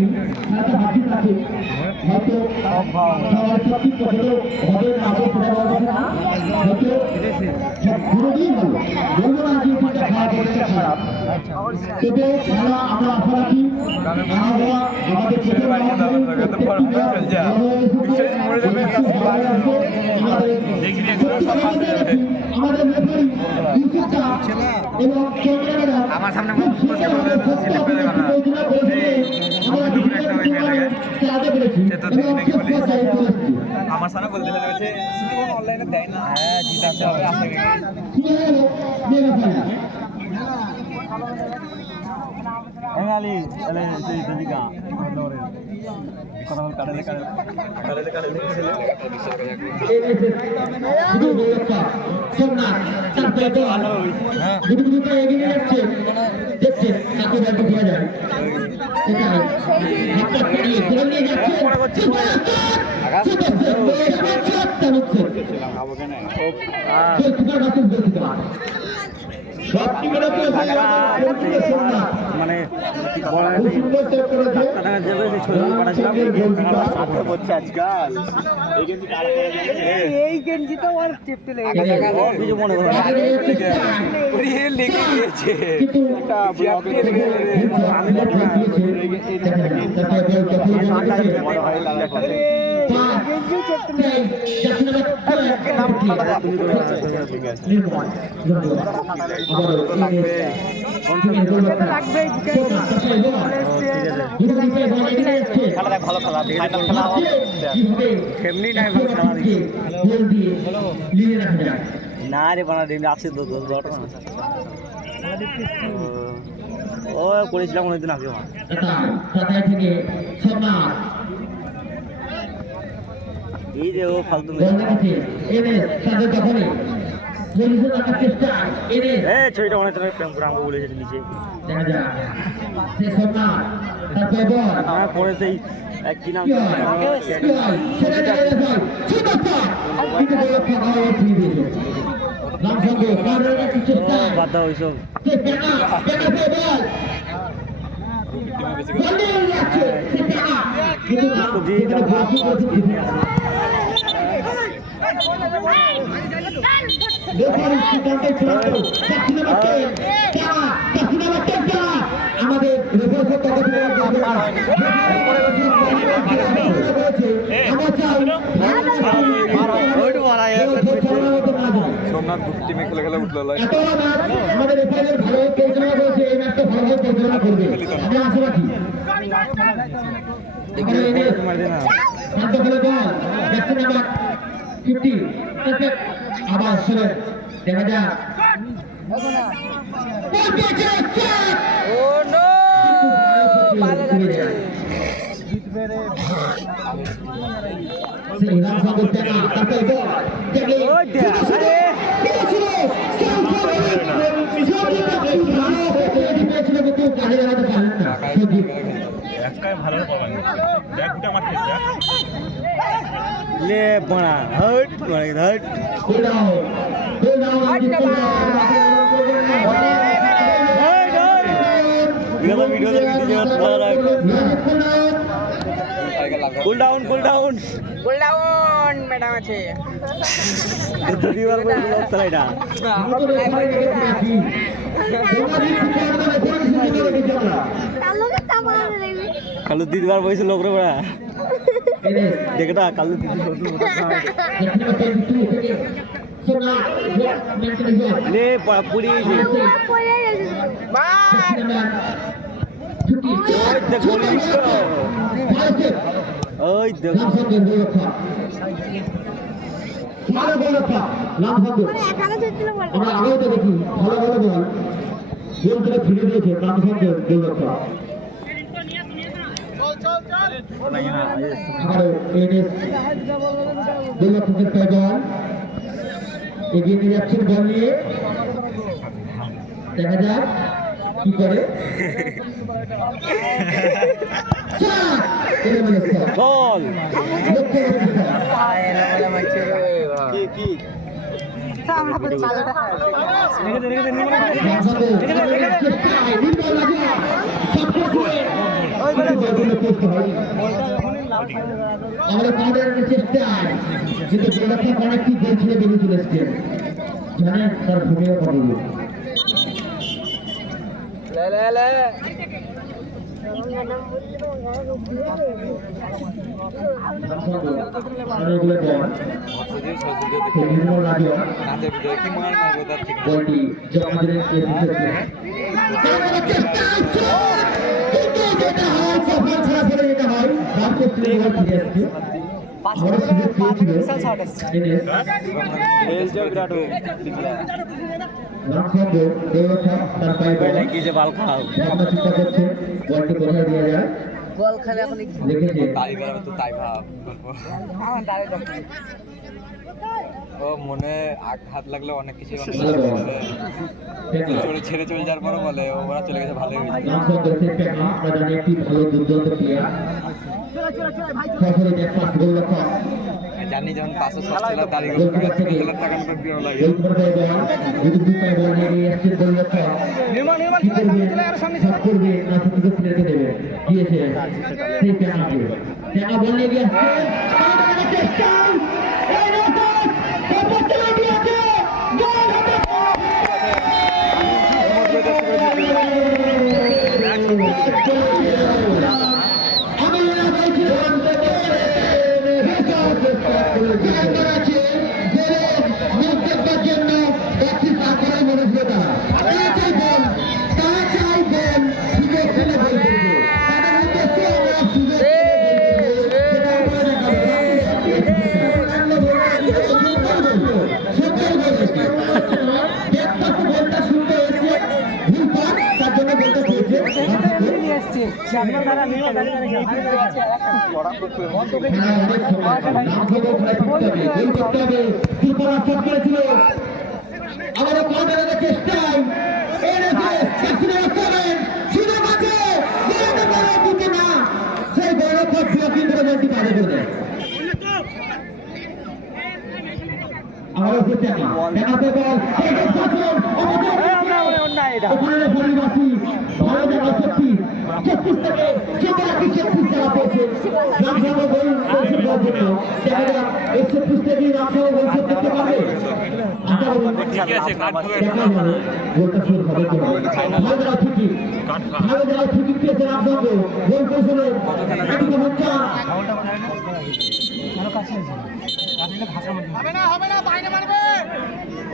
করি সাথে হাজির আছে হয়তো সবার সত্যি কথা হবে না হবে সেটা বলবো না হয়তো পুরোদিন হলো বন্ধুরা আজকে এটা খাওয়া পড়েছে খারাপ তবে খেলা আমরা আশা রাখি আমাদের ছোট আমাদের আমার সামনে আমার সামনে বলতে অনলাইনে দেয় না হ্যাঁ জিতাতে হবে আশা করি মানে এই গেঞ্জি তো আর চেপতে লেগে মনে লেগে গিয়েছে ভালো খেলা না রে বানা আছে তো ও করেছিলাম অনেকদিন আগে এই যে ও ফালতু ছবিটা অনেক প্রেম করে আমাকে বলেছে নিচে পরে সেই কি নাম বাদ দাও ওইসব আমাদের সোমনাথ টিমে খেলে খেলে উঠলো আমাদের ভালো পরিচালনা করেছে এই ম্যাচটা ভালোভাবে পরিচালনা করবে আমি আশা রাখি আবার দেখা যাক ले बड़ा हट हट কুল ডাউন ম্যাডাম আছে দুইবার বলে ব্লগ চালাই না কালু দিদিবার বয়সে লোক রে বড়া দেখটা কালু দিদি ले पूरी এগিয়ে নিয়ে যাচ্ছেন বল নিয়ে দেখা যাক কি করে বল কি আমরা কাউন্টারের চেষ্টায় কিন্তু গোলরক্ষক অনেক কি গোল ছেড়ে বেরিয়ে চলে এসছেন জানেন তার ভূমিকা কতগুলো বলটি জমাদের ও মনে আঘাত লাগলে অনেক কিছু ছেড়ে চলে যাওয়ার পরও বলে ওরা চলে গেছে ভালো হয়েছে জানি যখন 560 দাঁড়িয়ে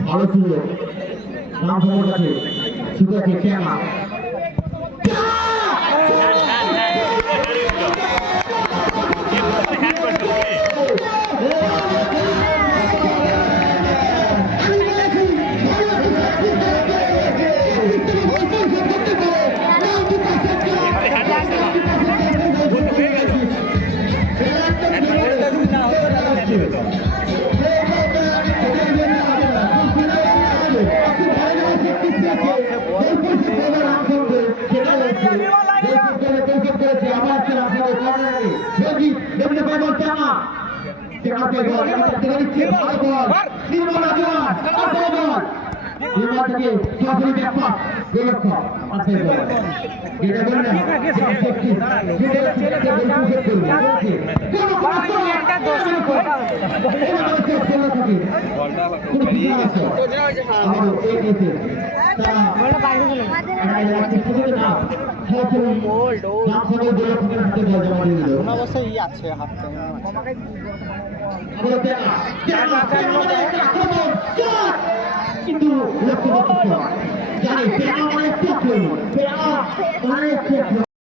ভালো ছিল নাম খবর আছে শুধু আছে ক্যামা কিন্তু লক্ষ্য জানি